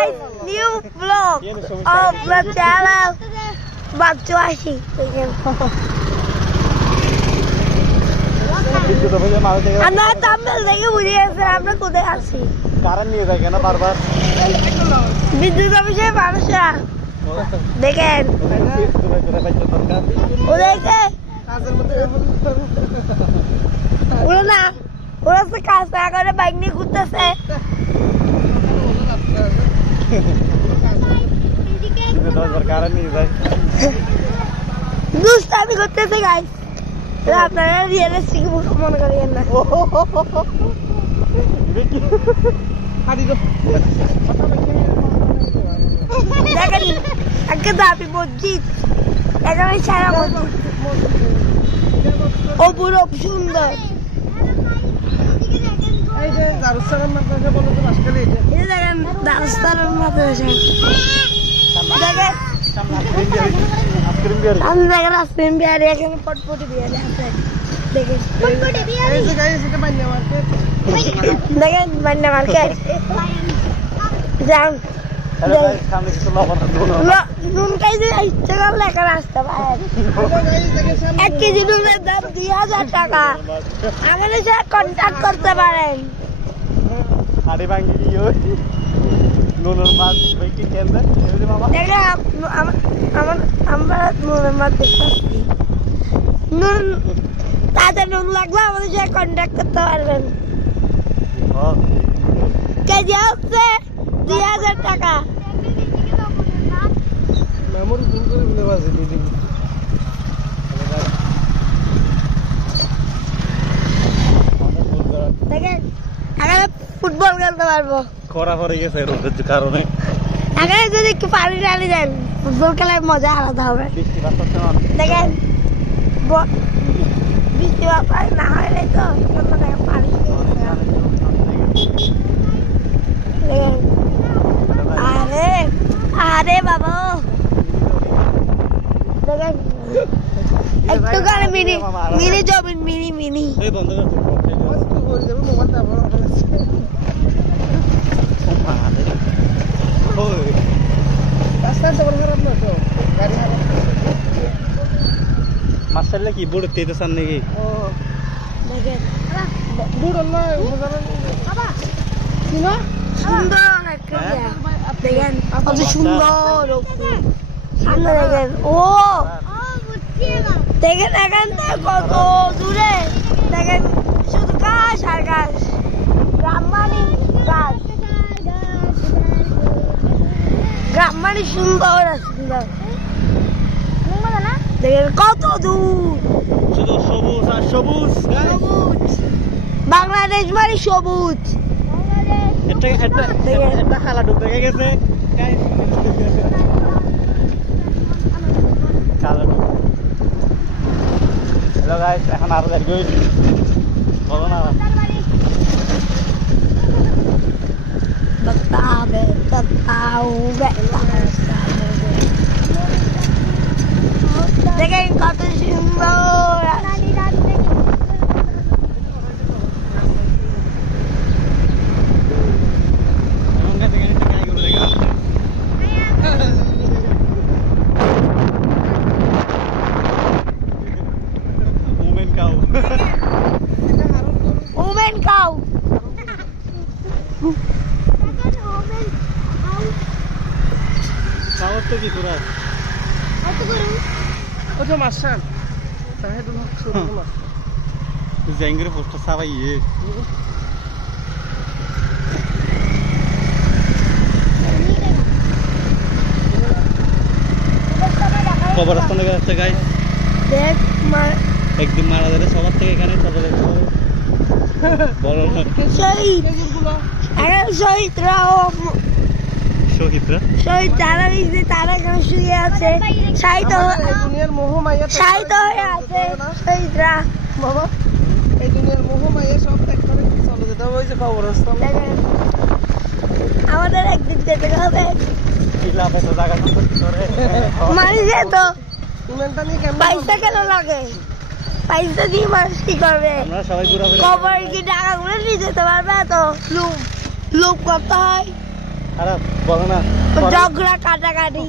guys, new vlog of the channel Bakchashi. আমরা thumbnail দেখে বুঝে গেছি আমরা কোথায় আছি। কারণ নিয়ে যায় কেন বারবার? বিদ্যুৎ অফিসে মানুষরা দেখেন ওদেরকে ওরা না ওরা তো কাজ না করে বাইক নিয়ে ঘুরতেছে। কারণ নিয়ে যায় দুষ্টামি করতেছে গাইস। আপনারা রিয়েলিস্টিক মনে করেন না। দেখেন একটা দাবি মসজিদ এখানে সারা মসজিদ অপূরব সুন্দর। দেখেন দারুস্তালাম মাদ্রাসা দেখেন আমি দেখেন আইসক্রিম বিহারি এখানে পটপটি বিহারি আছে। দেখেন দেখেন বান্না মার্কেট যান নুন খাইতে ইচ্ছে করলে এখানে আসতে পারেন। 1 কেজি নুনের দাম 2000 টাকা। আমাদের সাথে কন্ট্যাক্ট করতে পারেন। আমরা নুনের মাছ দেখতে নুন তাদের নুন লাগলে আমাদের সাথে কন্ট্যাক্ট করতে পারবেন। কেজি হচ্ছে 2000 টাকা। দেখেন এখানে ফুটবল খেলতে পারবো। খরা পড়ে গেছে রোদের কারণে। এখানে যদি একটু পানি ঢালি দেন ফুটবল খেলার মজা আলাদা হবে। দেখেন বৃষ্টি পানি না হলে তো পানি আরে আরে বাবা দেখেন একটুখানি মিনি মিনি জমিন মিনি মিনি মার্শাল্লাহ কি বুড়ো তেতে সান নাকি? দেখেন বুড়ো না বাবা শুনো সুন্দর একটা দেখেন কত সুন্দর সুন্দর দেখেন ও দেখেন এখান থেকে কত দূরে দেখেন শুধু গাছ আর গাছ গ্রাম মানে গাছ গ্রাম মানে সুন্দর আর সুন্দর দেখেন কত দূর শুধু সবুজ আর সবুজ বাংলাদেশ মানে সবুজ। একটা খালা ডুব দেখে গেছে হ্যালো গাইস এখন আরো দেখবো বলো না দেখেন কত সুন্দর ওমেন কাউ সাহস তো কি তোরা ওটা মাস্টার তাহে তো ছোট মাস্টার জাঙ্গিরে পোস্টার সাবাই কবরস্থানে গেছে গাইস দেখ একদিন মারা যাবে সবার থেকে এখানে খবর বলো না শহীদ শহীদরা শহীদ যারা যে তারা এখানে শুয়ে আছে শাহিদ হয়ে আছে শহীদরা বাবা এই দুনিয়ার মোহমায়া সব ত্যাগ করে চলে যেতে হবে ওই যে কবরস্থান। আমাদের একদিন যেতে হবে মানুষের তো পয়সা কেন লাগে পয়সা দিয়ে মানুষ কি করবে কবর কি টাকা গুলো নিয়ে যেতে পারবে তো লোভ করতে হয় আরে বলো না ঝগড়া কাটাকাটি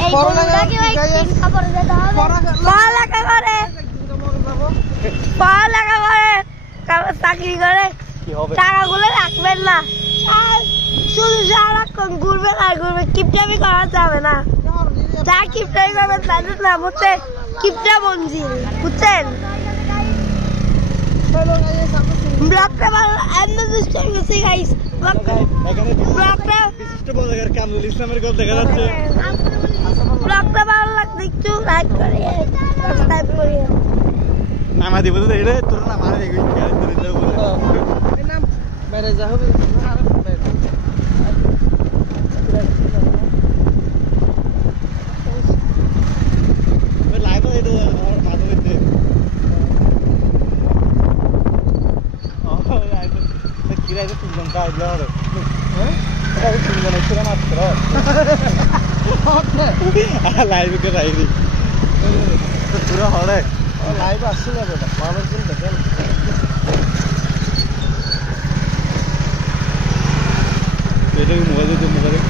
এই বন্ধুটাকে ভাই চিন্তা করে যেতে হবে পড়ালেখা করে চাকরি করে কি হবে টাকাগুলো রাখবেন না শুধু সারাক্ষণ ঘুরবেন আর ঘুরবেন কিপটামি করা যাবে না যা কিপটামি করবেন তাদের নাম হচ্ছে কিপটা মঞ্জিল বুঝছেন ব্লগটা ভালো এমনি দুষ্ট হয়ে গেছে গাইস ব্লগটা বিশিষ্ট বলাগার কামরুল ইসলামের গল্প দেখা যাচ্ছে ব্লগটা ভালো লাগলে একটু লাইক করে সাবস্ক্রাইব করে নামা দিব তো এটা তোর না মারে গই গাড়ি ধরে যাও এই নাম বাইরে যা হবে লাইভ এটা আমার মাধ্যমে দে কিরা যে তুললাম কাজ লাগার হ্যাঁ এটা তুললাম একটু না মাত্র লাইভ কে রাইদি পুরো হড়ে লাইভ আসছে না বেটা মানুষজন দেখেন এটা মোবাইলে